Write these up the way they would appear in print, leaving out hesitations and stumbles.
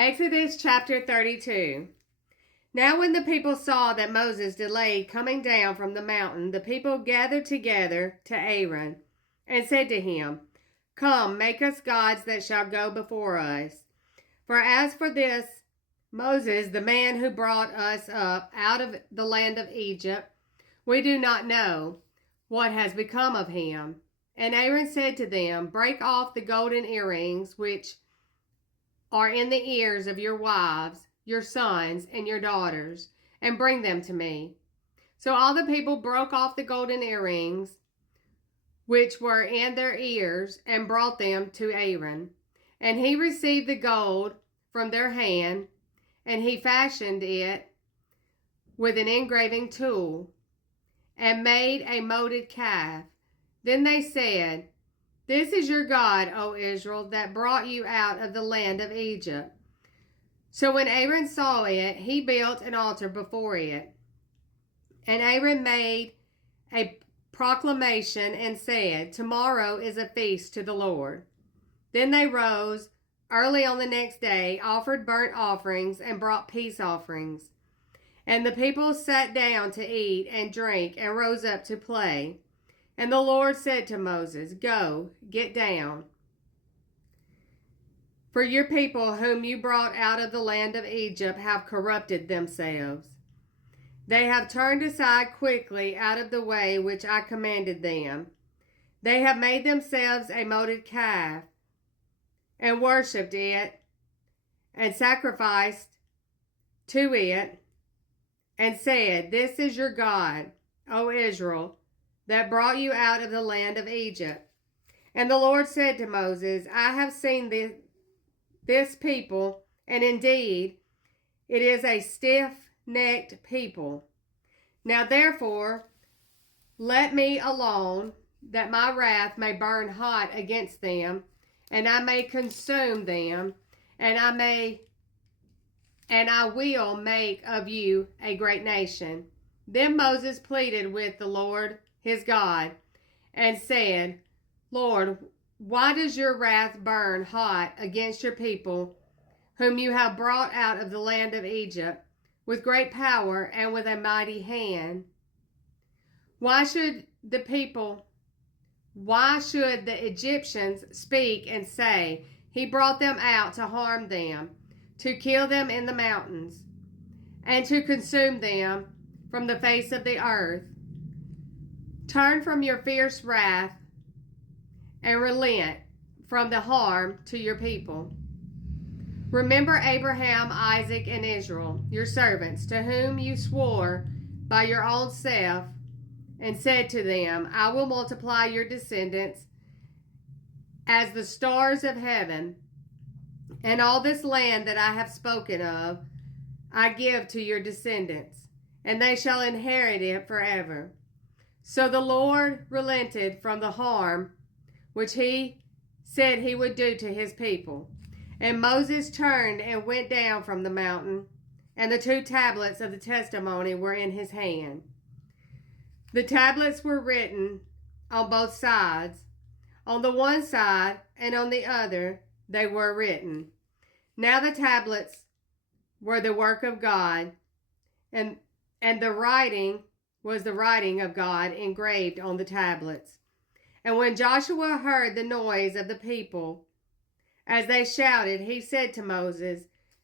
Exodus chapter 32. Now when the people saw that Moses delayed coming down from the mountain, the people gathered together to Aaron and said to him, Come, make us gods that shall go before us. For as for this Moses, the man who brought us up out of the land of Egypt, we do not know what has become of him. And Aaron said to them, Break off the golden earrings which are in the ears of your wives, your sons, and your daughters, and bring them to me. So all the people broke off the golden earrings which were in their ears, and brought them to Aaron. And he received the gold from their hand, and he fashioned it with an engraving tool, and made a molded calf. Then they said, This is your God, O Israel, that brought you out of the land of Egypt. So when Aaron saw it, he built an altar before it. And Aaron made a proclamation and said, Tomorrow is a feast to the Lord. Then they rose early on the next day, offered burnt offerings, and brought peace offerings. And the people sat down to eat and drink, and rose up to play. And the Lord said to Moses, Go, get down. For your people whom you brought out of the land of Egypt have corrupted themselves. They have turned aside quickly out of the way which I commanded them. They have made themselves a molded calf, and worshipped it, and sacrificed to it, and said, This is your God, O Israel, that brought you out of the land of Egypt. And the Lord said to Moses, I have seen this people, and indeed it is a stiff-necked people. Now therefore let me alone, that my wrath may burn hot against them, and I may consume them, and I will make of you a great nation. Then Moses pleaded with the Lord his God, and said, Lord, why does your wrath burn hot against your people, whom you have brought out of the land of Egypt, with great power and with a mighty hand? Why should the Egyptians speak and say, He brought them out to harm them, to kill them in the mountains, and to consume them from the face of the earth? Turn from your fierce wrath and relent from the harm to your people. Remember Abraham, Isaac, and Israel, your servants, to whom you swore by your own self, and said to them, I will multiply your descendants as the stars of heaven, and all this land that I have spoken of I give to your descendants, and they shall inherit it forever. So the Lord relented from the harm which he said he would do to his people. And Moses turned and went down from the mountain, and the 2 tablets of the testimony were in his hand. The tablets were written on both sides. On the one side and on the other they were written. Now the tablets were the work of God, and the writing was the writing of God engraved on the tablets. And when Joshua heard the noise of the people, as they shouted, he said to Moses,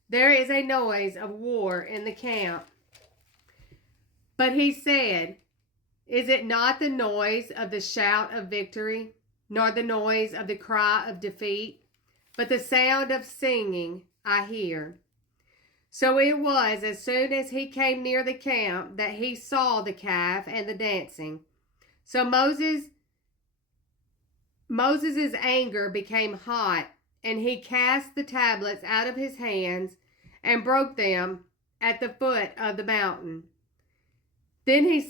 There is a noise of war in the camp. But he said, Is it not the noise of the shout of victory, nor the noise of the cry of defeat, but the sound of singing I hear? So it was as soon as he came near the camp that he saw the calf and the dancing. So Moses' anger became hot, and he cast the tablets out of his hands and broke them at the foot of the mountain. Then he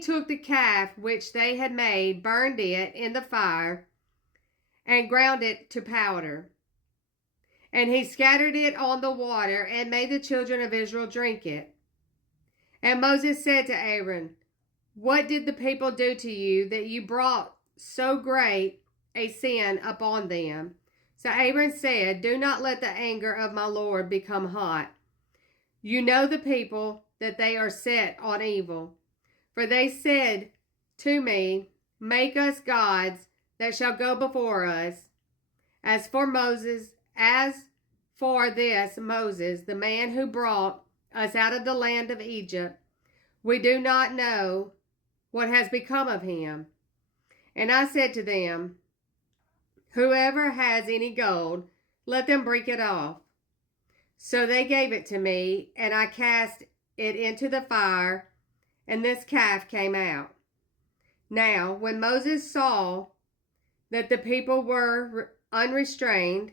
took the calf which they had made, burned it in the fire, and ground it to powder. And he scattered it on the water, and made the children of Israel drink it. And Moses said to Aaron, What did the people do to you, that you brought so great a sin upon them? So Aaron said, "Do not let the anger of my Lord become hot. You know the people, that they are set on evil. For they said to me, Make us gods that shall go before us. As for this Moses, the man who brought us out of the land of Egypt, we do not know what has become of him." And I said to them, "Whoever has any gold, let them break it off." So they gave it to me, and I cast it into the fire, and this calf came out. Now, when Moses saw that the people were unrestrained,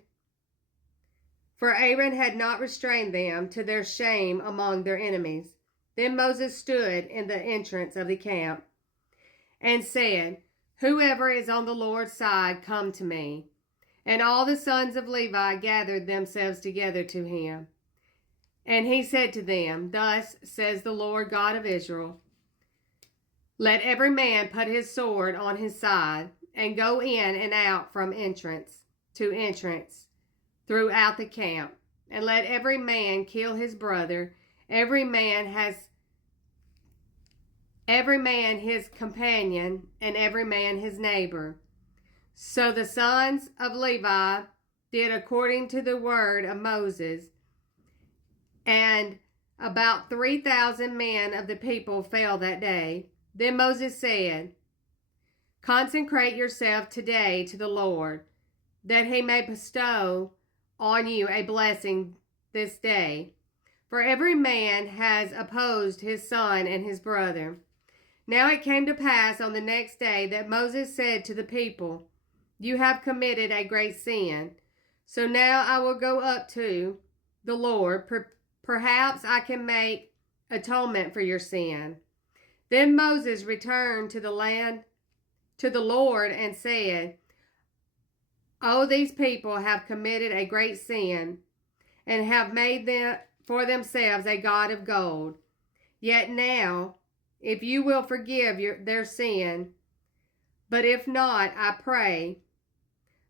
for Aaron had not restrained them, to their shame among their enemies, then Moses stood in the entrance of the camp and said, "Whoever is on the Lord's side, come to me." And all the sons of Levi gathered themselves together to him. And he said to them, "Thus says the Lord God of Israel, let every man put his sword on his side, and go in and out from entrance to entrance throughout the camp, and let every man kill his brother, every man his companion, and every man his neighbor." So the sons of Levi did according to the word of Moses, and about 3,000 men of the people fell that day. Then Moses said, "Consecrate yourself today to the Lord, that he may bestow on you a blessing this day. For every man has opposed his son and his brother." Now it came to pass on the next day that Moses said to the people, "You have committed a great sin. So now I will go up to the Lord. Perhaps I can make atonement for your sin." Then Moses returned to the Lord and said, "Oh, these people have committed a great sin, and have made for themselves a god of gold. Yet now, if you will forgive their sin, but if not, I pray,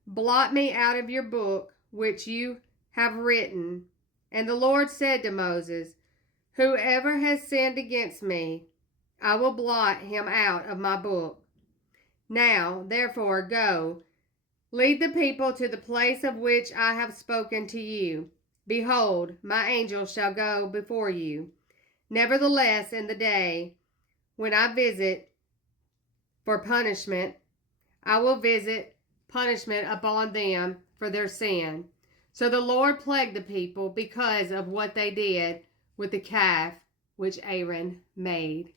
blot me out of your book which you have written." And the Lord said to Moses, "Whoever has sinned against me, I will blot him out of my book. Now, therefore, go, lead the people to the place of which I have spoken to you. Behold, my angel shall go before you. Nevertheless, in the day when I visit for punishment, I will visit punishment upon them for their sin." So the Lord plagued the people because of what they did with the calf which Aaron made.